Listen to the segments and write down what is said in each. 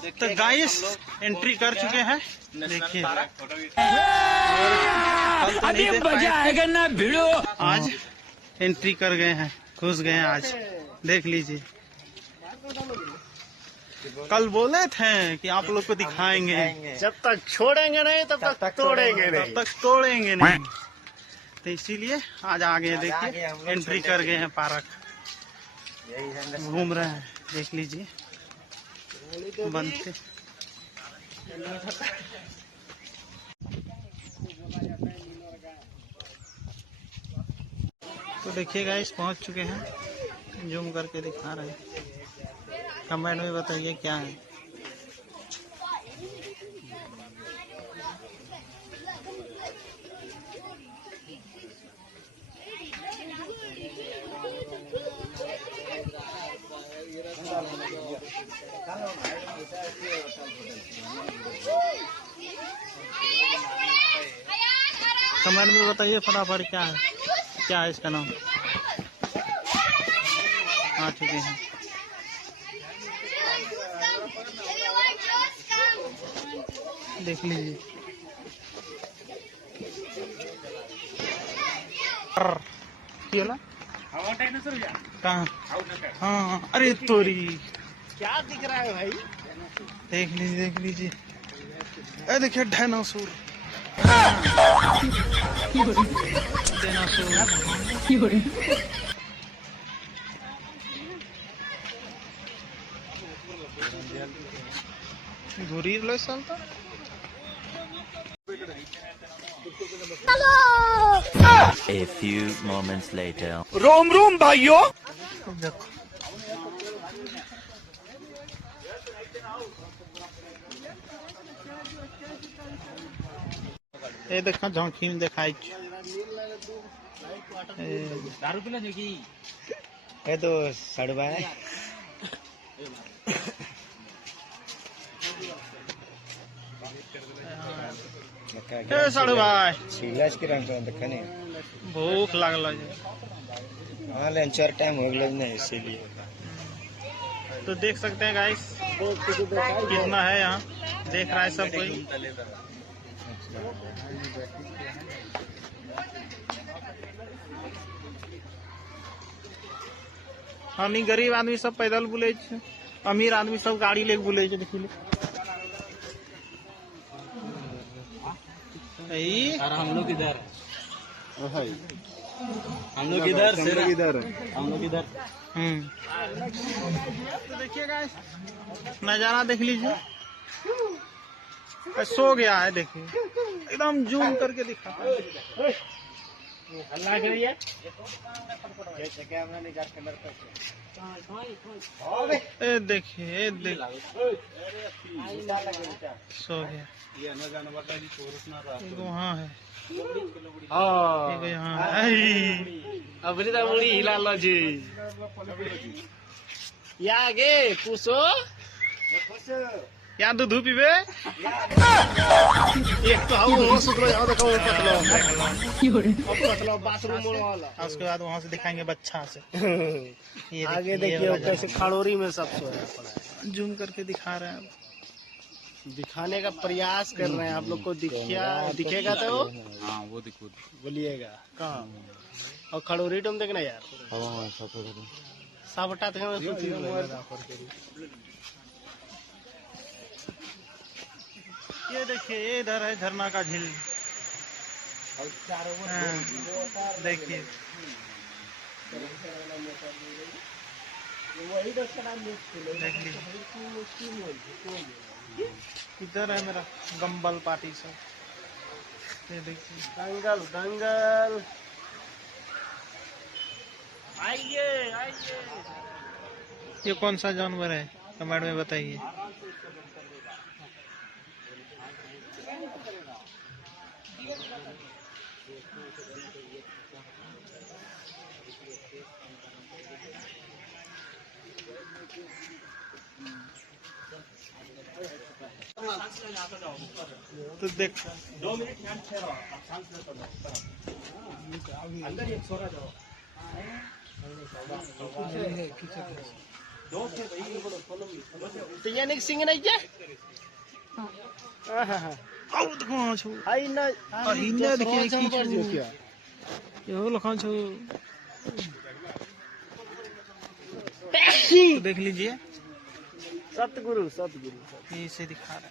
तो guys entry कर चुके हैं, देखिए अभी मजा आएगा ना भिड़ो। आज एंट्री कर गए हैं, घुस गए हैं आज, देख लीजिए। कल बोले थे कि आप लोग को दिखाएंगे, जब तक छोड़ेंगे नहीं तब तक तोड़ेंगे नहीं, तब तक तोड़ेंगे नहीं। तो इसीलिए आज आ गए, देखिए एंट्री कर गए हैं पार्क, घूम रहे हैं, देख लीजिए बनते। तो देखिए गाइस पहुंच चुके हैं, जूम करके दिखा रहे हैं, कमेंट में बताइए क्या है। कमेंट में बताइए फटाफट क्या है, क्या है इसका नाम। आ चुके हैं, देख लीजिए। कहाँ? हाँ अरे तोरी, क्या दिख रहा है भाई? देख लीजिए, देख लीजिए, अरे देखिए डायनासोर, घुरी लो चलता। A few moments later. रोम रोम भाइयों, देखो ये देखा झांकी में दिखाई दारू पीला जो की है तो सड़वा है। साढ़े भाई सीलाज के रंग देखने भूख लागल है। हाँ लंचर टाइम हो गया ना, इसीलिए। तो देख सकते हैं गाइस कितना है यहाँ, देख रहा है सब कोई। हमी गरीब आदमी सब पैदल बुले, अमीर आदमी सब गाड़ी लेके बुले। देखिए और हम लोग इधर, हम लोग इधर, हम लोग इधर। तो देखिए गाइस नजारा देख लीजिए, सो गया है, देखिए एकदम जूम करके दिखा। हल्ला करिए, देखिए सो गया, वहाँ है, यहाँ अबरी तो मुड़ी हिला लो जी। या आगे पूछो यहाँ दूध पीबे। एक तो आओ सुतलो, जाओ देखो पतलो बाथरूम वाला। उसके बाद वहाँ से दिखाएंगे बच्चा से। ये आगे देखिए कैसे खड़ोरी में सब सोया पड़ा है। जूम करके दिखा रहे हैं, दिखाने का प्रयास कर रहे हैं आप लोग को। दिखेगा तो हाँ वो दिखो, बोलिएगा कहाँ। और खड़ोरी तुम देखना यार, सब हटा ये देखिए इधर है झरना का झील, देखिए इधर है मेरा गंबल पार्टी सब। ये देखिए दंगल दंगल, आइए आइए। ये कौन सा जानवर है, कमेंट में बताइए। तो देख 2 मिनट ध्यान से रहो, आप सांस लेते रहो। अंदर एक छोरा जाओ। तो यानी कि सिंह नहीं क्या आउ देखो वहाँ छो आई ना हिन्ने देखिए की कर दियो क्या यो लखन छो तो देख लीजिए सतगुरु सतगुरु ये इसे दिखा रहा है।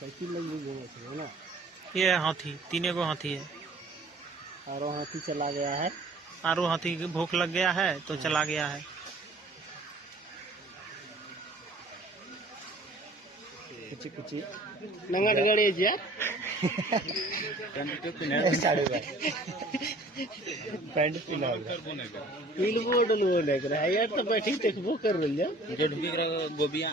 साइकिल लग भी है ना ये हाथी, तीने गो हाथी है। और हाथी चला गया है आरो हाथी की भूख लग गया है तो चला गया है। कुछ कुछ नंगट गड़े जी पैंट पिला बिल बोर्ड लो लग रहा है यार तो बैठी देखबो कर रही है गोबिया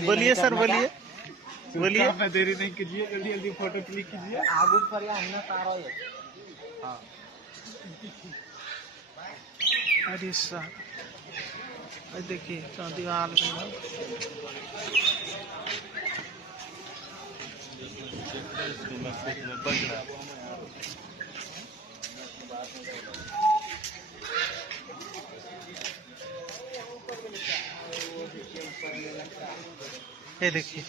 बोलिए सर, बोलिए बोलिए। में देरी नहीं कीजिए, जल्दी जल्दी फोटो क्लिक कीजिए। आगू पर अरे साहब देखिए चांदी हाल में ये देखिए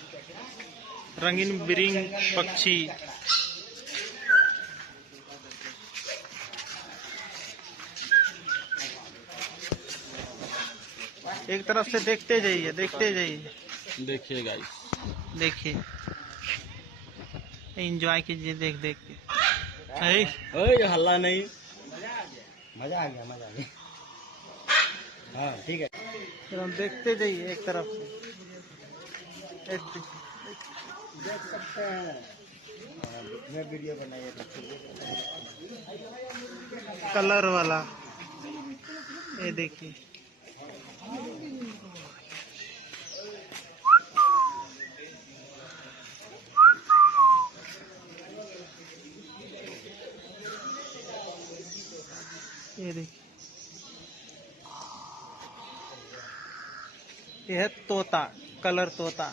रंगीन बिरंग पक्षी। एक तरफ से देखते जाइए, देखते जाइए, देखिए गाइस, देखिए एंजॉय कीजिए देख देख के। ओए हल्ला नहीं, मजा आ गया मजा आ गया। हाँ ठीक है, फिर हम देखते जाइए एक तरफ से। देख सकते हैं मैं वीडियो बनाइए कलर वाला, ये देखिए ये देखिए ये है तोता, कलर तोता।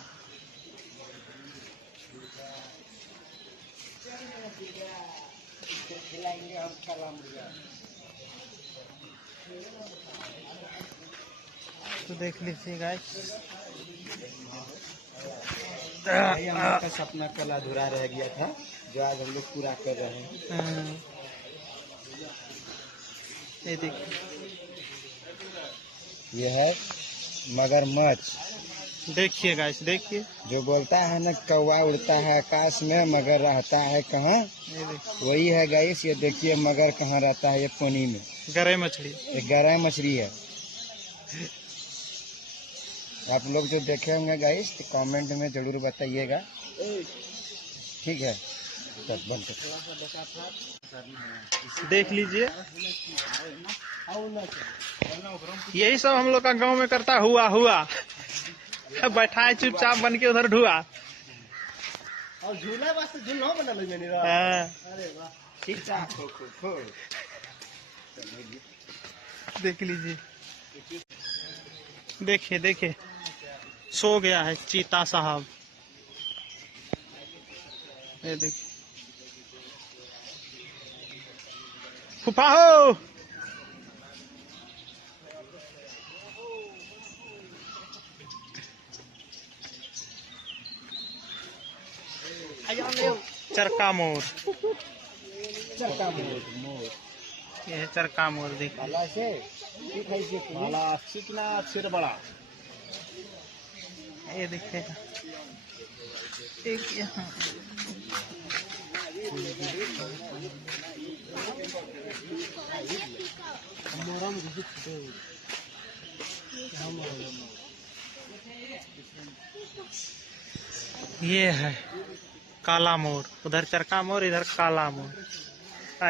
तो देख लीजिए गाइस, हमारा सपना कल अधूरा रह गया था जो आज हम लोग पूरा कर रहे हैं। ये देखिए ये है मगरमच्छ, देखिए गाइस, देखिए जो बोलता है ना कौवा उड़ता है आकाश में मगर रहता है कहाँ, ये देखिए वही है गाइस। ये देखिए मगर कहाँ रहता है, ये पानी में, गरई मछली। ये गरई मछली है। आप लोग जो देखे होंगे गाइस तो कमेंट में जरूर बताइएगा, ठीक है। तब बंद कर। देख लीजिए यही सब हम लोग का गांव में करता हुआ हुआ बैठा है चुपचाप बन के उधर ढुआ। और झूला वास्ते झूला बना लो मैंने। अरे वाह, ठीक ठाक खो देख लीजिए, देखिए देखिए सो गया है चीता साहब। ये देखिए फूफा हो, चरका मोर, ये है चरका मोर। देखिए कितना सिर बड़ा, ये देखिए एक यहाँ ये है काला मोर, उधर चरका मोर, इधर काला मोर,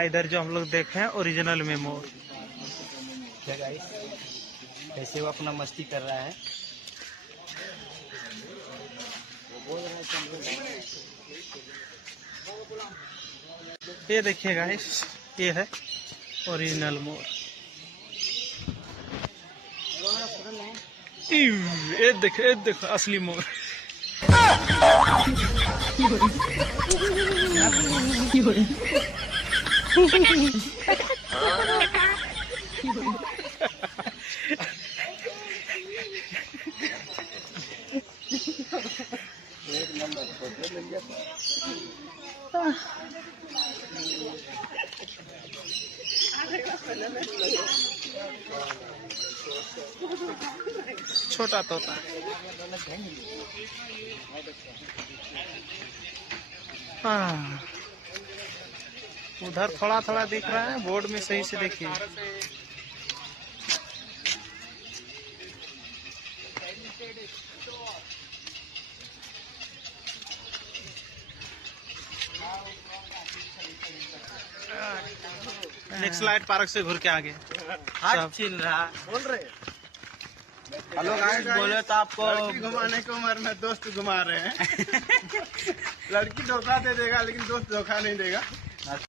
इधर जो हम लोग देखे हैं ओरिजिनल में मोर। क्या गाइस, कैसे वो अपना मस्ती कर रहा है। ये देखिए गाइस, ये है ओरिजिनल मोर। ये देखो असली मोर। छोटा तोता। हाँ, उधर थोड़ा थोड़ा दिख रहा है, बोर्ड में सही से देखिए। नेक्स्ट लाइट पार्क से घूर के आगे सब चिल रहा। बोल रहे हेलो गाइस, बोले तो आपको लड़की घुमाने की उम्र में दोस्त घुमा रहे हैं। लड़की धोखा दे देगा लेकिन दोस्त धोखा नहीं देगा।